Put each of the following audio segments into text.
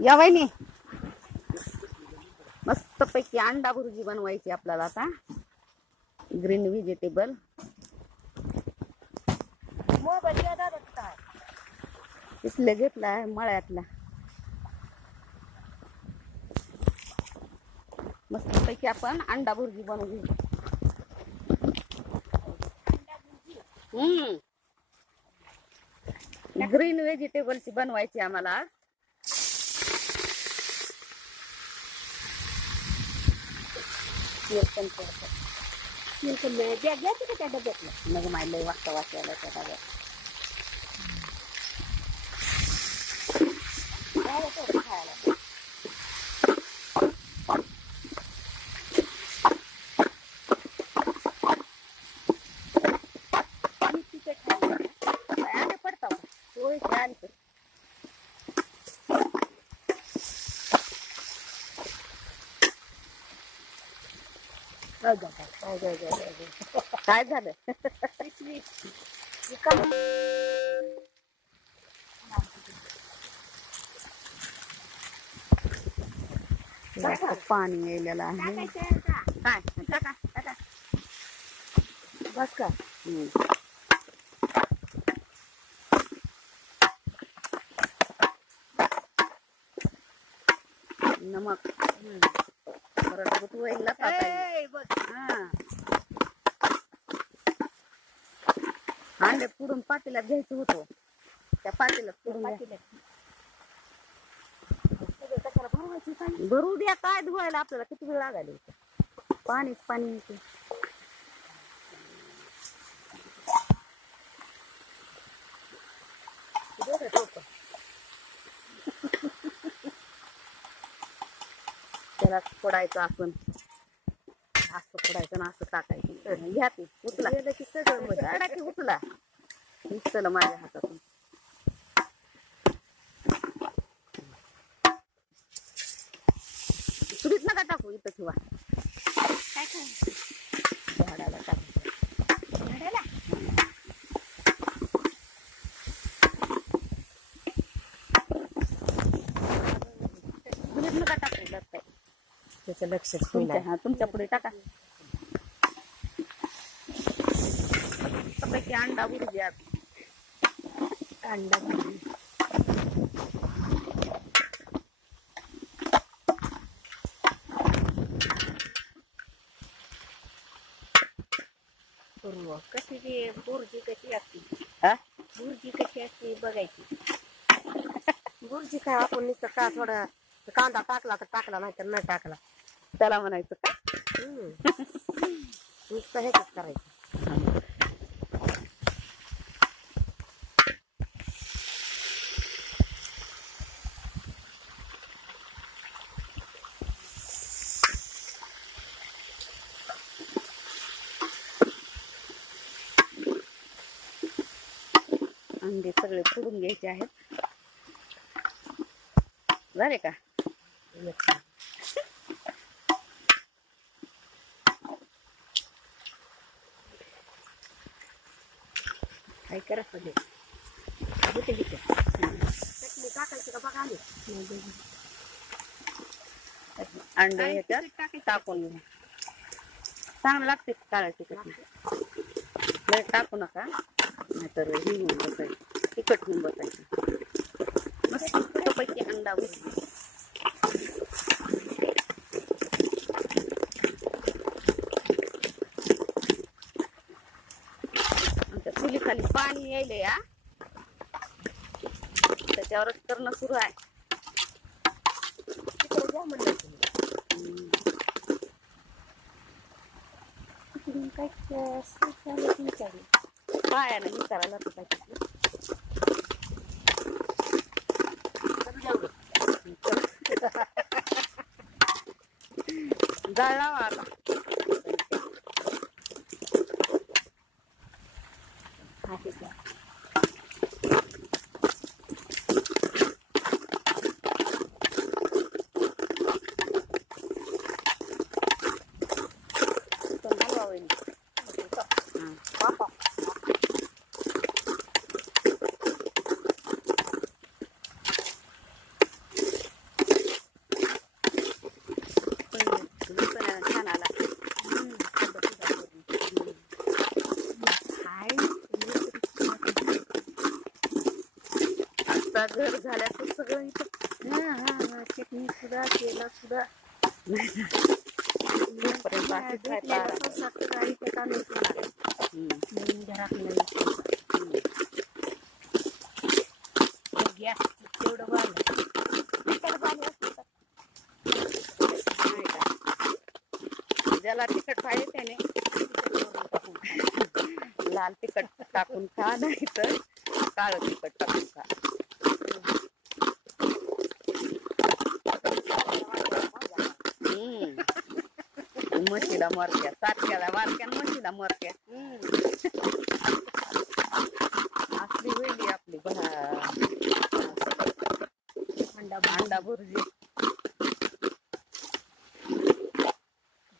या वहिनी मस्त पैकी अंडा भुर्जी बनवायची आपल्याला आता. ग्रीन व्हेजिटेबल इसले घेतला मळ्यातला. मस्त पैकी आपण अंडा भुर्जी बनवू. ग्रीन व्हेजिटेबलची बनवायची आम्हाला. मग मायला वाजता वाचायला त्या डब्यात खायला. पडता होय छान. काय झालं? पाणी यायलेलं आहे. काय बस का? नमक अंडे पुरून पातेल्यात घ्यायचं होतं. त्या पातेल्यात पुरून भरू द्या. काय धुवायला आपल्याला किती वेळ लागायला. पाणीच पाणी. त्याला फोडायचं आपण. असं फोडायचं ना असं टाकायचं. घ्या ती उचला की सगळं की उचला. उचल माझ्या हातातून. चुलीत नका टाकू. इथं ठेवा. काय झाडाला टाकू. झाडाला चुलीत नका टाकू. लागतंय त्याचं लक्ष. तुमच्या पुढे टाका. पैकी अंडा भुर्जी. अंडा भुर्जी कशी भुर्जी कशी असते. भुर्जी कशी असते बघायची. भुर्जी काय आपण नुसतं का थोडा कांदा टाकला तर टाकला नाही तर नाही टाकला त्याला म्हणायचं का. नुसतं हेच करायचं. अंडे सगळे फोडून घ्यायचे आहेत. झाले का? काय करायचं चटणी टाकायची का बघा. अंडे ह्याच्यात टाकून चांगलं लागते. काळं तिखट टाकू नका नाहीतर ही होऊन बसायचं. तिखट होऊन बसायचं. मस्त पैकी अंडा भुर्जी. आमच्या चुली खाली पाणी यायलंय. त्याच्यावरच करणं सुरू आहे. काय नाही करायला जळला आता. सुद्धा घर झाल्याचं सगळं इथं. चटणी सुद्धा केला सुद्धा इथपर्यंत अशीच आहे तारा. गॅस तेवढं वाढलं नाही का? ज्याला तिखट पाहिजे त्याने लाल तिखट टाकून खा, नाही तर काळं तिखट टाकून खा. म्हशीला मरक्या सारख्याला वारक्या म्हशीला मरक्या असली वेगळी आपली अंडा भुर्जी.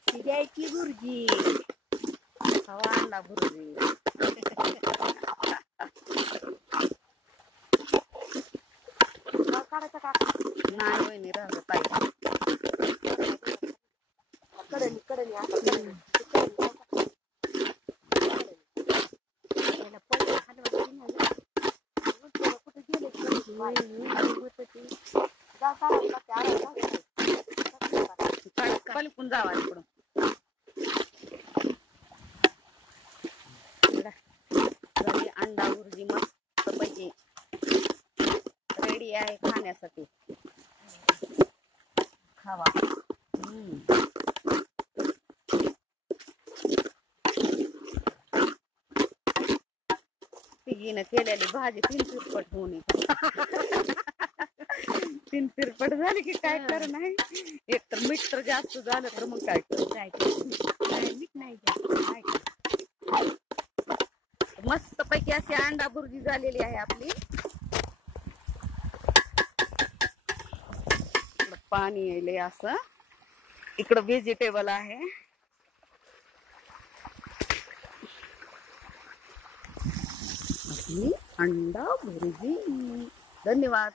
शिजायची भुर्जी हवा अंडा भुर्जी. काढायचा का नाही वहिनी राहत ताई. कडणी कडणी आता कुठे गेले पलकून जावा इकडून. झाली अंडा भुर्जी मस्त पैकी रेडी आहे खाण्यासाठी. खावा. तिघीनं केलेली भाजी 3 तिरपट होऊन येते. 3 तिरपट झाली की काय कर नाही. एक तर मीठ तर जास्त झालं तर मग काय कर. मीठ नाही मस्त पैकी अशी अंडा भुर्जी झालेली आहे आपली. पाणी येईल असं. इकडं व्हेजिटेबल आहे. आपली अंडा भुर्जी. धन्यवाद.